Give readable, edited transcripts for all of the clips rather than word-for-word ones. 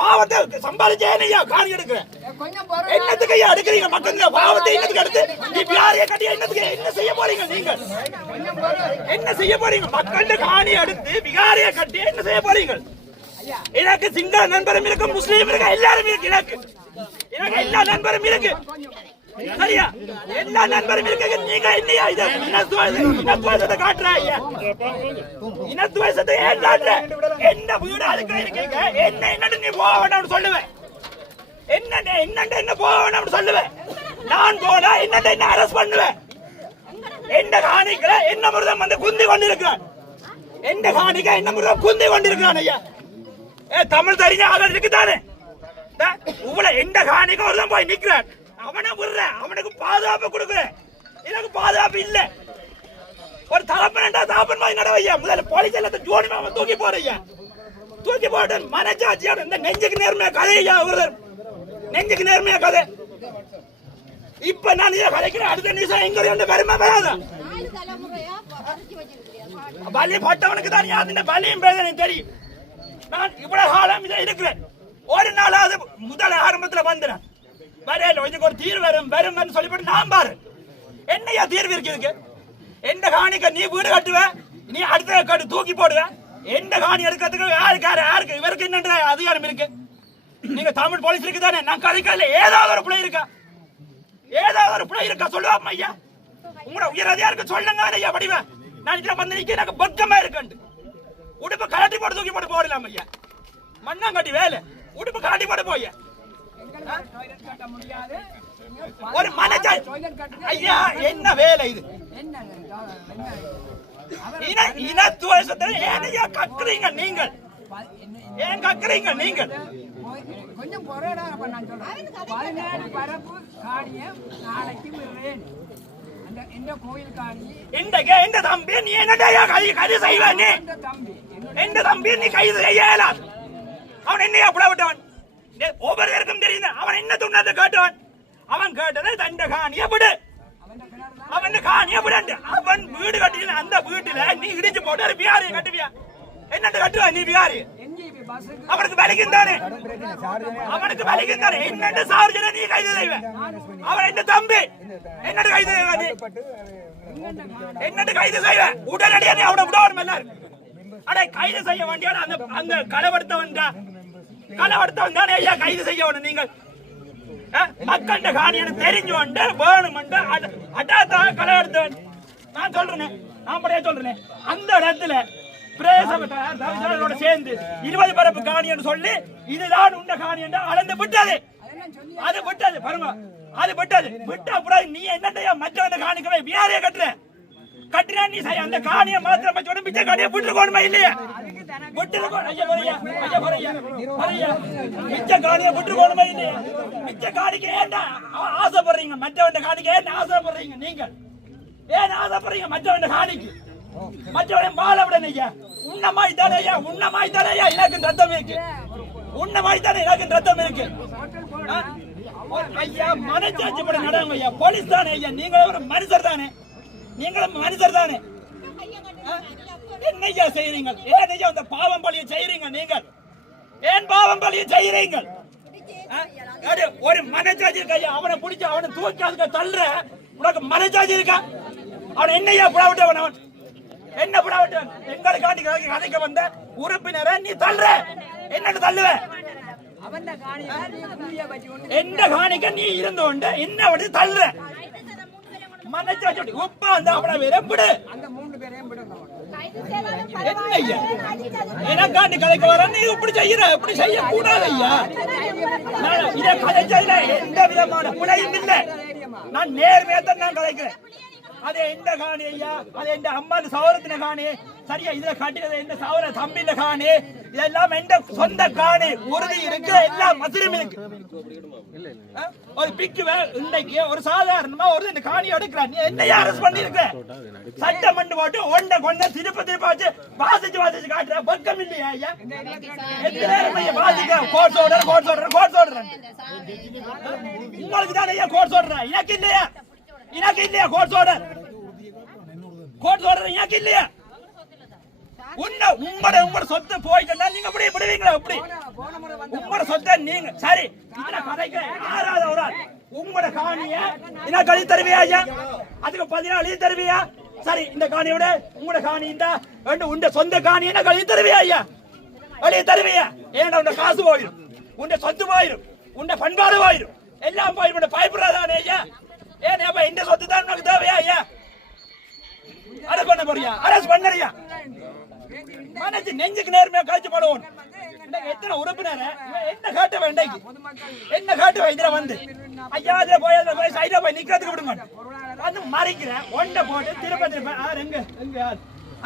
பாவத்தை சம்பாதிச்சே காணி எடுக்கிறேன். என்னத்துக்கு ஐயா எடுக்கிறீங்க? மக்கள் பாவத்தை என்னத்துக்கு எடுத்து நீ பியாரிய கட்டி என்னத்துக்கு என்ன செய்ய போறீங்க? நீங்கள் என்ன செய்ய போறீங்க? மக்கள் காணி எடுத்து விகாரிய கட்டி என்ன செய்ய போறீங்க? எனக்கு சிங்கள நண்பரும் இருக்கு, முஸ்லீம் இருக்கு, எல்லாரும் இருக்கு. எனக்கு எல்லா நண்பரும் இருக்கு. சரியா? எல்லா நண்பரும் இருக்கு. நீங்க என்னையா இது இனத்துவத்தை காட்டுற? இனத்துவத்தை ஏன் காட்டுற? என்ன வீடு அதுக்கு இருக்கீங்க? என்ன என்னன்னு நீ போக வேண்டாம்னு சொல்லுவேன். என்ன போக வேண்டாம்னு சொல்லுவேன். நான் போனா என்ன அரெஸ்ட் பண்ணுவேன். எந்த காணிக்கல என்ன முருதம் வந்து குந்தி கொண்டிருக்கிறான். எந்த காணிக்க என்ன முருதம் குந்தி கொண்டிருக்கிறான். ஐயா தமிழ் தெரிஞ்ச ஆக இருக்குதானே? உங்களை எந்த காணிக்க ஒருதான் போய் நிக்கிறான். அவனை விடுற, அவனுக்கு பாதுகாப்பு கொடுக்குற. எனக்கு பாதுகாப்பு இல்ல. ஒரு தகப்பன் மாதிரி நடவையா. முதல்ல போலீஸ் எல்லாத்தையும் ஜோடி மாமா தூக்கி போறையா. தூக்கி போட்டு மனச்சாட்சியோட இந்த நெஞ்சுக்கு நேர்மையா கதையா. நெஞ்சுக்கு நேர்மையா கதை. இப்ப நான் இதை கதைக்கிறேன். அடுத்த நிமிஷம் எங்க வந்து பெருமை வராதா? பலி பட்டவனுக்கு தான் யாருந்த பலியும் பேசணும் தெரியும். நான் இவ்வளவு காலம் இதை இருக்கிறேன். ஒரு நாளாவது முதல் ஆரம்பத்தில் வந்துடுறேன். வரையில இதுக்கு ஒரு தீர்வு வரும் சொல்லிவிட்டு நான் பாரு. என்னையா தீர்வு இருக்கு? எந்த காணிக்க நீ வீடு கட்டுவ, நீ அடுத்த கட்டு தூக்கி போடுவ. எந்த காணி எடுக்கிறதுக்கு யாருக்கு இவருக்கு என்ன அதிகாரம் இருக்கு? நீங்க தமிழ் போலீஸ் இருக்கு தானே? நான் கதைக்கல. ஏதாவது ஒரு பிள்ளை இருக்கா? ஏதாவது ஒரு பிள்ளை இருக்கா? சொல்லுவாப்பா ஐயா. உங்களோட உயர் அதிகாரிக்கு சொல்லுங்க ஐயா. வடிவேன் நான் இதுல வந்து நிக்க எனக்கு பக்கமா இருக்கு. உடுப்பு கலட்டி போட்டு தூக்கி போட்டு போடலாம் ஐயா. மண்ணாங்கட்டி வேலை. உடுப்பு கலட்டி போட்டு போய் ஒரு ஐயா என்ன வேலை இது? இனத்துவத்தை ஏனையா கக்குறீங்க நீங்கள்? ஏன் கக்குறீங்க நீங்கள்? கொஞ்சம் பொறையடா. அப்ப நான் சொல்றேன் 17 பரப்பு காணிய நாளைக்கு விடுறேன். அந்த இந்த கோயில் காணி இந்த தம்பி நீ என்னடா கைது செய்வ? நீ இந்த தம்பி நீ கைது செய்யலாம். அவன் என்னையா புட விட்டவன்? ஒவ்வொருவருக்கும் தெரியுது. அவன் என்ன துண்ணத்தை கேட்டவன்? அவன் கேட்டதை தண்ட காணிய விடு. அவன் காணிய விடு. அவன் வீடு கட்டி அந்த வீட்டுல நீ இடிச்சு போட்டு பியாரிய கட்டுவியா? என்னட்டு கட்டுவா நீ பியாரி? அவனுக்கு வலிக்கும் தானே? அவனுக்கு வலிக்கும் தானே? என்னட்டு சார்ஜனை நீ கைது செய்வ? அவன் என்ன தம்பி? என்னட்டு கைது செய்வ? நீ என்னட்டு கைது செய்வ? உடனடியா நீ அவனை விடணும். எல்லாரும் அடே கைது செய்ய வேண்டிய அந்த களவெடுத்தவன் தானே ஐயா கைது செய்யணும். நீங்கள் மக்கள்கிட்ட காணியான தெரிஞ்சு வந்து வேணும் அட்டாத்தாக களவெடுத்தவன். நான் சொல்றேன், நான் படையா சொல்றேன். அந்த இடத்துல பிரேசோட சேர்ந்து 20 பரப்பு காணின்னு சொல்லி இதுதான் உண்ட காணி என்று அளந்து விட்டது. அது விட்டது பாருங்க. அது விட்டது. விட்ட அப்புறம் நீ என்னையா மற்றவங்க காணிக்கவே வியாரியா கட்டினா நீ செய்ய அந்த காணியை மாத்திரம் வச்சு மிச்ச காணியை விட்டுருக்கோணுமா இல்லையா? விட்டுருக்கோம். மிச்ச காணியை விட்டுருக்கோணுமா இல்லையா? மிச்ச காணிக்கு ஏன் ஆசைப்படுறீங்க? மற்றவங்க காணிக்கு ஏன் ஆசைப்படுறீங்க? நீங்கள் ஏன் ஆசைப்படுறீங்க மற்றவங்க காணிக்கு? மற்றவன் வாழ விட ஐயா. உன்னமாய் தானே ஐயா, உன்னமாய் தானே ஐயா எனக்கு ரத்தம் இருக்கு. உன்னமாய் தானே எனக்கு ரத்தம் இருக்கு. ஐயா மனச்சாட்சி பட நடங்க ஐயா. போலீஸ் தானே ஐயா. நீங்களும் ஒரு மனுஷர் தானே? நீங்களும் மனுஷர் தானே? என்ன ஐயா செய்யறீங்க? ஏன் ஐயா அந்த பாவம் பழியை செய்யறீங்க? நீங்கள் ஏன் பாவம் பழியை செய்யறீங்க? ஒரு மனச்சாட்சி இருக்கா ஐயா? அவனை பிடிச்சி அவனை தூக்கி அதுக்கு தள்ளுற உனக்கு மனச்சாட்சி இருக்கா? அவன் என்னையா புடாவிட்டவன்? அவன் என்ன புடாவிட்டவன்? எங்களை காட்டி கதைக்க வந்த உறுப்பினரை நீ தள்ளுற. என்னன்னு தள்ளுவ? எந்த காணிக்க நீ இருந்து கொண்டு என்ன வந்து தள்ளுற? மனச்சாட்சி உப்பா அந்த அவனை விரம்பிடு. என்னையா எனக்காண்டி கதைக்க வர நீ இப்படி செய்யற? இப்படி செய்ய கூடாது ஐயா. இதை கதைச்சதுல எந்த விதமான முனையும் இல்லை. நான் நேர்மையா தான் நான் கதைக்கிறேன். அது எந்த காணி ஐயா? அது எந்த அம்மா சௌரத்தின காணி. சரியா? இதுல கட்டினது எந்த சௌர தம்பில காணி. இதெல்லாம் எந்த சொந்த காணி. உறுதி இருக்கு, எல்லாம் மசிலும் இருக்கு. ஒரு பிக்குவ இன்னைக்கு ஒரு சாதாரணமா ஒரு இந்த காணி எடுக்கிறான். நீ என்னையா அரெஸ்ட் பண்ணிருக்க? சட்டம் பண்ணு போட்டு ஒன்ன கொண்ட திருப்ப வச்சு வாசிச்சு காட்டுற பக்கம் இல்லையா ஐயா? வாசிக்க கோர்ட் சொல்ற உங்களுக்கு தான் ஐயா கோர்ட் சொல்ற. எனக்கு இல்லையா? எனக்கு இல்லையா கோர்ட் சொல்ற? எனக்கு இல்லையா? உங்களோட சொத்தை போயிட்டா நீங்க இப்படி விடுவீங்களா? இப்படி உங்களோட சொத்தை நீங்க சரி இதுல கதைக்கு யாராவது ஒரு ஆள் உங்களோட காணிய என்ன கழி தருவியா ஐயா? அதுக்கு 14 அழி தருவியா? சரி இந்த காணியோட உங்களோட காணி இந்த உண்ட சொந்த காணி என்ன கழி தருவியா ஐயா? அழி தருவியா? ஏன்னா உண்ட காசு போயிடும், உண்ட சொத்து போயிடும், உண்ட பண்பாடு போயிடும், எல்லாம் போயிடும். பயப்படுறதானே ஐயா? ஏன் அப்ப இந்த சொத்து தான் உனக்கு தேவையா ஐயா? அரசு பண்ண போறியா? அரசு பண்ணறியா? மனசு நெஞ்சுக்கு நேர்மையா காய்ச்சி போடுவோம். எத்தனை உறுப்பினர் என்ன காட்ட வேண்டாம், என்ன காட்டுவா இதுல வந்து ஐயா அதுல போய் சைட்ல போய் நிக்கிறதுக்கு விடுங்க. அது மறைக்கிறேன் ஒன்றை போட்டு திருப்ப அவர் எங்க எங்க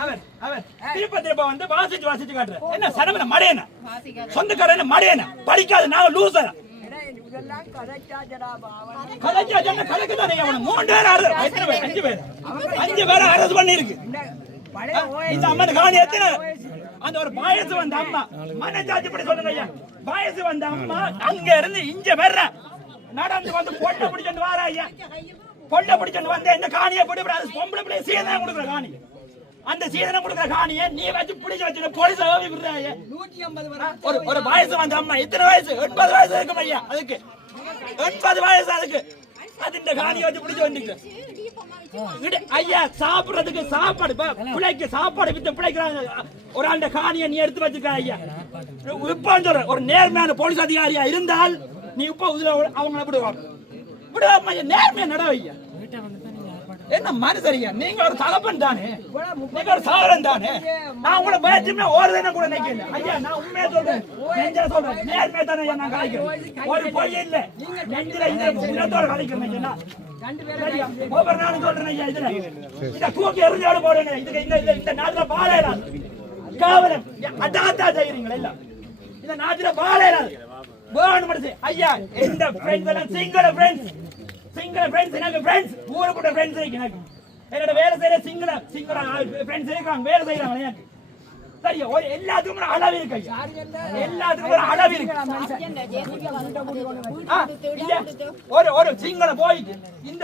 அவர் அவர் திருப்ப வந்து வாசிச்சு காட்டுறேன். என்ன சடமன மடையன சொந்தக்காரன மடையன படிக்காது நான் லூசர் அஞ்சு பேர் அரசு பண்ணி இருக்கு. இந்த அம்மன் காணி எத்தனை அந்த ஒரு பாயசு வந்த அம்மா மனச்சாட்சி படி சொல்லுங்க ஐயா. பாயசு வந்த அம்மா அங்க இருந்து இங்க வர்ற நடந்து வந்து பொண்ணை பிடிச்சிட்டு வாரா ஐயா. பொண்ணை பிடிச்சிட்டு வந்து இந்த காணியை பிடிப்படாது பொம்பளை பிள்ளை சீதனம் கொடுக்குற காணி. அந்த சீதனம் கொடுக்குற காணியை நீ வச்சு பிடிச்சு வச்சுட்டு போலீஸ் விடுறாங்க. 150 ஒரு பாயசு வந்த அம்மா எத்தனை வயசு? 80 வயசு இருக்கும் ஐயா. அதுக்கு 80 வயசு. அதுக்கு அது இந்த காணியை வச்சு பிடிச்சு வந்துட்டு ஐயா சாப்பிடுறதுக்கு சாப்பாடு பிள்ளைக்கு சாப்பாடு வித்து பிள்ளைக்கிறாங்க. ஒரு ஆண்ட காணியை நீ எடுத்து வச்சுக்க ஐயா. இப்ப சொல்ற ஒரு நேர்மையான போலீஸ் அதிகாரியா இருந்தால் நீ இப்ப அவங்களை விடுவாங்க. விடுவாங்க நேர்மையா நடவை ஐயா. என்ன மனுஷரியா? நீங்க ஒரு தகப்பன் தானே, நீங்க ஒரு சகோதரன் தானே. நான் உங்களை பேச்சுமே ஓடுதுன்னு கூட நினைக்கல ஐயா. நான் உண்மையா சொல்றேன், நெஞ்சில சொல்றேன், நேர்மையா தானே ஐயா நான் கலைக்கிறேன். ஒரு பொய் இல்ல, நெஞ்சில இந்த உள்ளத்தோட கலைக்கிறேன் ஐயா. ஒவ்வொரு நாளும் சொல்றேன் ஐயா. இதுல இத தூக்கி எறிஞ்சோட போடுங்க. இதுக்கு இந்த நாட்டுல பாலையிடாது காவலம் அடாத்தா செய்யறீங்களா இல்ல? இந்த நாட்டுல பாலையிடாது வேணும் ஐயா. இந்த ஃப்ரெண்ட்ஸ் எல்லாம் சிங்கள ஃப்ரெண்ட்ஸ் எனக்கு ஃப்ரெண்ட்ஸ் ஊருக்குள்ள ஃப்ரெண்ட்ஸ் இருக்கு. எனக்கு என்னோட வேலை செய்யற சிங்கள ஃப்ரெண்ட்ஸ் இருக்காங்க, வேலை செய்யறாங்க எனக்கு. சரி எல்லாத்துக்கும் ஒரு அளவு இருக்கு ஐயா. எல்லாத்துக்கும் ஒரு அளவு இருக்கு. ஒரு சிங்கள போயிட்டு இந்த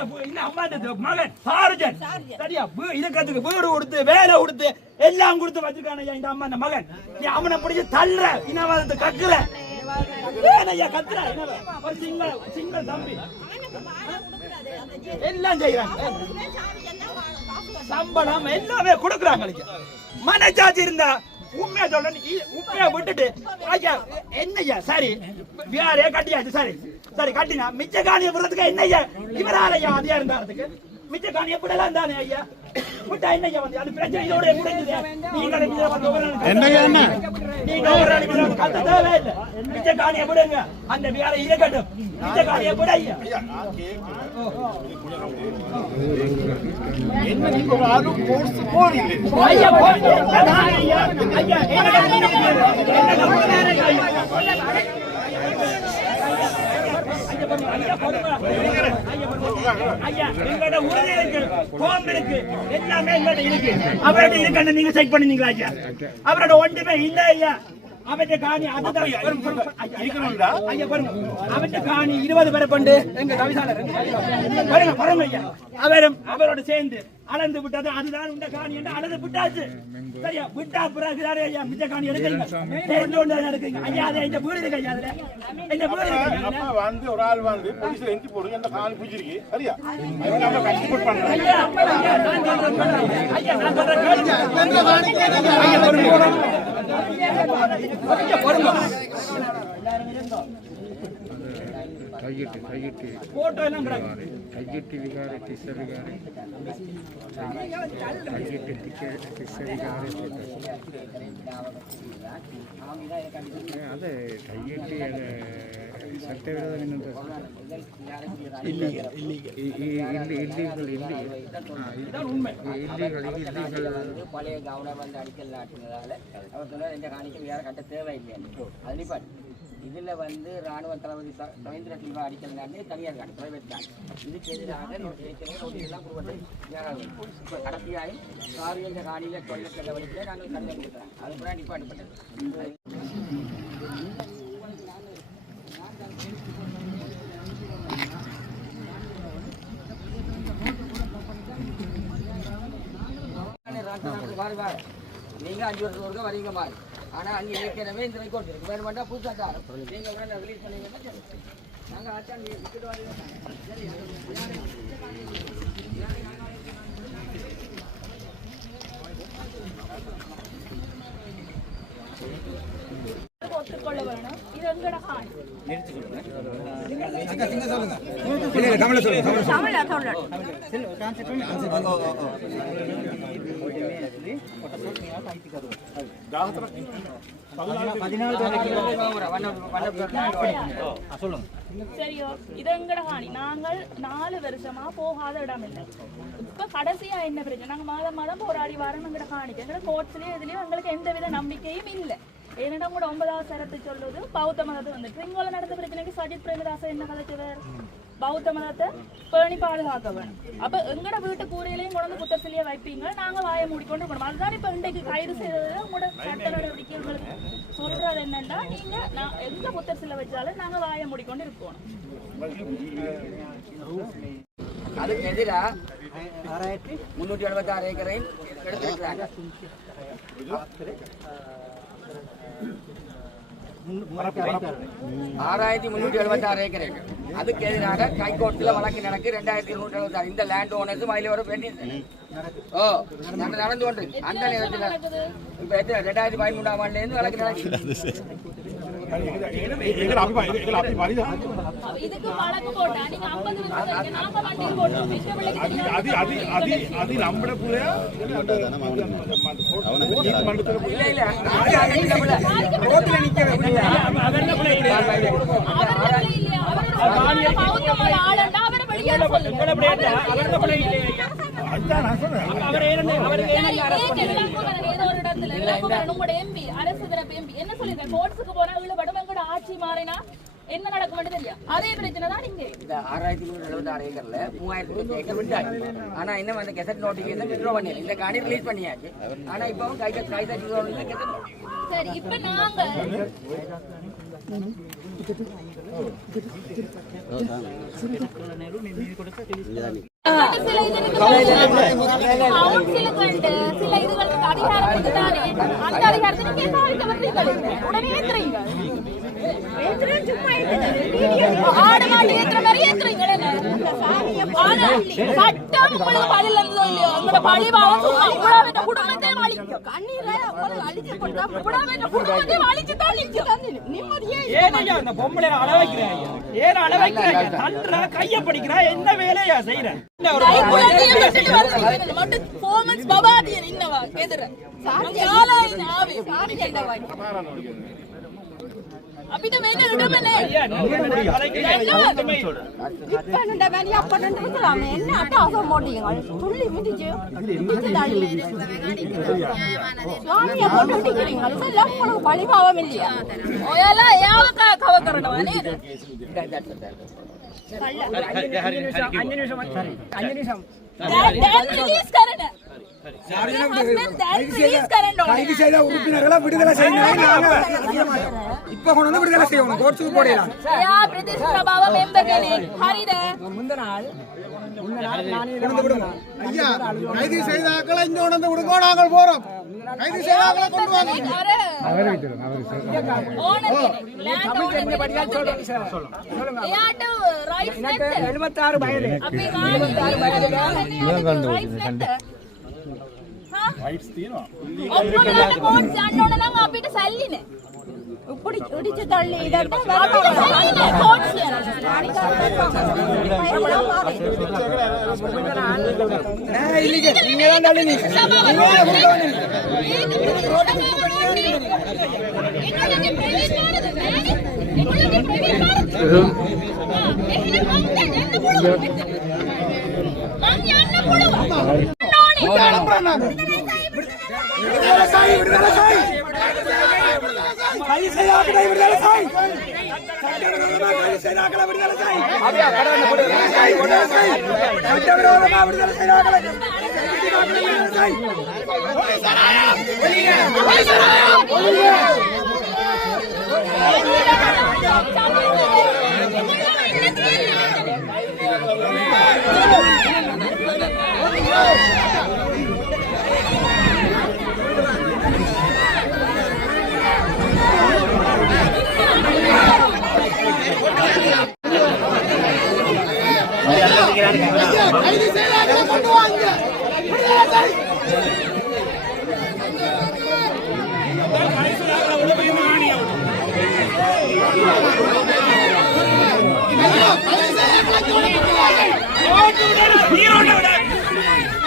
அம்மா மகன் சார்ஜன் சரியா இருக்கிறதுக்கு வீடு கொடுத்து வேலை கொடுத்து எல்லாம் கொடுத்து வச்சிருக்கான ஐயா. இந்த அம்மா இந்த மகன் நீ அவனை பிடிச்சி தள்ளுற இனவாதத்தை கக்குற ஐயா கத்துற. ஒரு சிங்கள தம்பி எல்லாம் செய்யறாங்க, சம்பளம் எல்லாமே கொடுக்குறாங்க. மனச்சாட்சி இருந்தா உண்மையா சொல்றேன், உண்மையா விட்டுட்டு ஐயா என்னய்யா சரி வேற கட்டியாச்சு சரி சரி கட்டினா மிச்ச காணியை விடுறதுக்கு என்னய்யா இவரால் ஐயா அதிகா இருந்தாரதுக்கு மிச்ச காணியை விடலாம் தானே ஐயா. விட்டா என்னய்யா வந்து அது பிரச்சனை இதோட முடிஞ்சது. நீங்க கத்த தேவையில்லை, மிச்ச காணியை விடுங்க. அந்த வேற இருக்கட்டும், மிச்ச காணியை விட ஐயா. என்ன நீங்க ஒரு ஆளு கோர்ஸ் போறீங்க ஐயா ஐயா எங்களோட உறுதி இருக்கு, கோம்பு இருக்கு, எல்லாமே எங்கள்ட்ட இருக்கு. அவரோட இருக்கன்னு நீங்க செக் பண்ணீங்களா ஐயா? அவரோட ஒன்றுமே இல்ல ஐயா. அவற்றை காணி அதுதான் ஐயா பாருங்க. அவற்றை காணி 20 பேரை கொண்டு எங்க தவிசாளர் பாருங்க பாருங்க ஐயா. அவரோட சேர்ந்து அளந்து விட்டது அதுதான் இந்த காணி என்று அளந்து விட்டாச்சு. சரியா விட்டா பிறகுதானே ஐயா மிச்ச காணி எடுக்கிறீங்க, சேர்ந்து கொண்டு எடுக்கிறீங்க ஐயா. அதை இந்த வீடு இருக்கு ஐயா. அதுல இந்த வீடு இருக்கு வந்து ஒரு ஆள் வந்து போலீஸ்ல என்ட்ரி போடுங்க. அந்த காணி புடிச்சிருக்கு சரியா நம்ம கஷ்டப்பட்டு பண்றோம் ஐயா. ஐயா நான் சொல்றேன் கேளுங்க. ஐயா பாருங்க போட்டோ எல்லாம் கையிட்டு விகாரை திச விகாரை கையிட்டு திச விகாரை அது கையிட்டு சட்டவிரோத பழைய கவனம் வந்து அடிக்கல் நாட்டினதால அவர் சொன்னார் இந்த காணிக்கு வேற கட்ட தேவையில்லை. அது நிப்பாட்டு இதுல வந்து ராணுவ தளபதி ரவீந்திர சில்வா அடிக்கல் நாட்டி தனியார் காணி பிரைவேட் காணி இதுக்கு எதிராக எல்லாம் கொடுப்பது இப்போ கடைசியாயும் காவிரி இந்த காணியில கொள்ள செல்ல வழிக்கு நாங்கள் கடிதம் கொடுக்குறோம். அது கூட நிப்பாட்டுப்பட்டது. நீங்க 5 வருஷம் ஒருக்க வரீங்க மாதிரி ஆனா அங்க ஏற்கனவே இந்த ரெக்கார்ட் இருக்கு வேற மட்டும் புதுசா தான் நீங்க உடனே ரிலீஸ் பண்ணீங்கன்னா சரி நாங்க ஆச்சா நீங்க விட்டுட்டு வரீங்க சரி ஒத்துக்கொள்ள வேணும் இது எங்கட ஹாய் சரியோ இது எங்கட ஹானி நாங்கள் 4 வருஷமா போகாத இடம் இல்லை இப்ப கடைசியா என்ன பிரச்சனை நாங்க மாதம் மாதம் போராடி வரோம் எங்கட ஹானிக்கு எங்கட கோர்ட்ஸ்லயும் இதுலயும் எங்களுக்கு எந்தவித நம்பிக்கையும் இல்லை ஏன்னா கூட 9வது சரத்து சொல்லுது பௌத்த மதத்தை வந்துட்டு இங்கோல நடந்த பிரச்சனைக்கு சஜித் பிரேமதாசன் என்ன கதைச்சவர் பௌத்த மதத்தை பேணி பாதுகாக்க வேணும் அப்ப எங்கட வீட்டு கூரையிலையும் கொண்டு வந்து புத்தசிலிய வைப்பீங்க நாங்க வாயை மூடிக்கொண்டு இருக்கணும் அதுதான் இப்ப இன்றைக்கு கைது செய்தது உங்களோட சட்ட நடவடிக்கை உங்களுக்கு சொல்றது என்னன்னா நீங்க எங்க புத்தசில வச்சாலும் நாங்க வாயை மூடிக்கொண்டு இருக்கணும் அதுக்கு எதிரா 376 ஏக்கரையும் எடுத்துக்கிறாங்க 6376 ஏக்கர் அதுக்கு எதிராக ஹைகோர்ட்ல வழக்கு நடக்கு 2276 இந்த லேண்ட் ஓனர்ஸ் மயில வர வேண்டி நடந்து கொண்டு அந்த நேரத்தில் இப்ப 2013ஆம் ஆண்டுல இருந்து வழக்கு நடக்குது இதுக்கு வழக்கு போட்டா நீங்க 50 நாங்க வண்டி போடுறோம் அது நம்மட புள்ளையா இல்ல ரோட்ல நிக்க ஆட்சி மாறினா என்ன நடக்கும் தெரியும் அதே பிரச்சனை தான் இங்க இந்த 6376 ஏக்கர்ல 3000 ஏக்கர் விட்டாச்சு ஆனா இன்னும் அந்த கெசட் நோட்டிஃபிகேஷன் வித்ட்ரா பண்ணியாச்சு இந்த காணி ரிலீஸ் பண்ணியாச்சு ஆனா இப்போ கைதட்டி சரி இப்ப நாங்க சில இதுகளுக்கு அதிகாரம் கொடுத்தாரு அந்த அதிகாரத்தை நீங்க சாதிக்க வந்தீங்க உடனே ஏத்துறீங்க ஆடு மாடு ஏத்துற மாதிரி ஏத்துறீங்களே சட்டம் உங்களுக்கு பதில் இருந்ததோ இல்லையோ உங்களோட பழிவாளம் சும்மா இவ்வளவு குடும்பத்தை அழிக்கும் கண்ணீரை அழிச்சு போட்டா இவ்வளவு குடும்பத்தை அழிச்சு தான் நிம்மதியே ஏனையா அந்த பொம்பளை அளவைக்கிறாங்க ஏன் அளவைக்கிறாங்க தன்றா கைய படிக்கிறா என்ன வேலையா செய்யற பெர்ஃபார்மன்ஸ் பபாதியன் இன்னவா எதிர சாரியால ஆவி சாரி என்னவா අපිට වෙන උඩමනේ ඉක්කනට වැඩි අප්පටන්ට විතර මේ එන්නේ අට අස මොඩියන් තුල්ලි මිදිජේ ඉතිදල්ලි ස්වාමියා මොඩි කිරින් අර ලක්කන පරිභාව මෙල්ලියා ඔයාලා එයාව කව කරනවා නේද අඤ්ඤ නිසම් දැන් රිලීස් කරන கைது செய்த உறுப்பினர்களை விடுதலை செய்யணும் இப்ப கொண்டு வந்து விடுதலை செய்யணும் கோர்ட்ஸுக்கு போடலாம் ஐயா கைது செய்தாக்களை இங்க கொண்டு வந்து விடுங்க நாங்கள் போறோம் கைது செய்தாக்களை கொண்டு வாங்க රයිට්ස් තියෙනවා ඔක්කොම කෝඩ්ස් යන්න ඕන නම් අපිට සල්ලිනේ උපුඩි උඩිච තල්ලි ඉදට අපිට සල්ලිනේ කෝඩ්ස්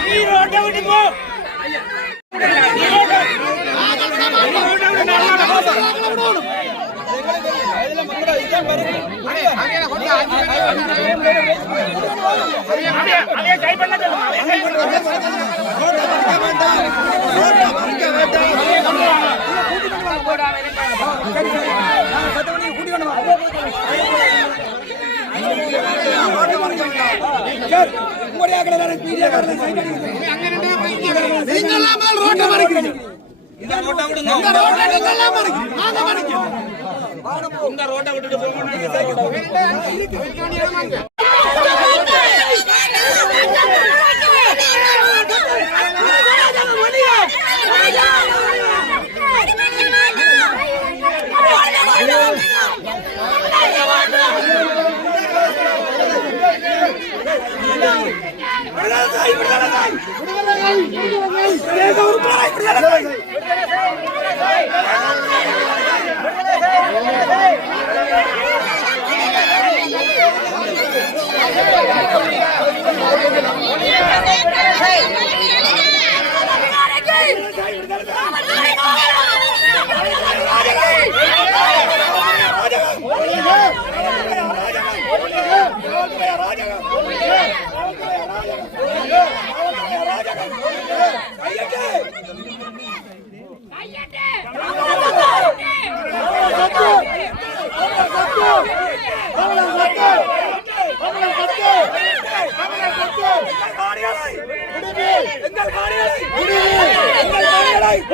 நீரோட்ட விட்டு போ. அதே கை பண்ண ரோட்டை விட்டுட்டு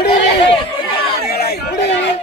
எங்கள்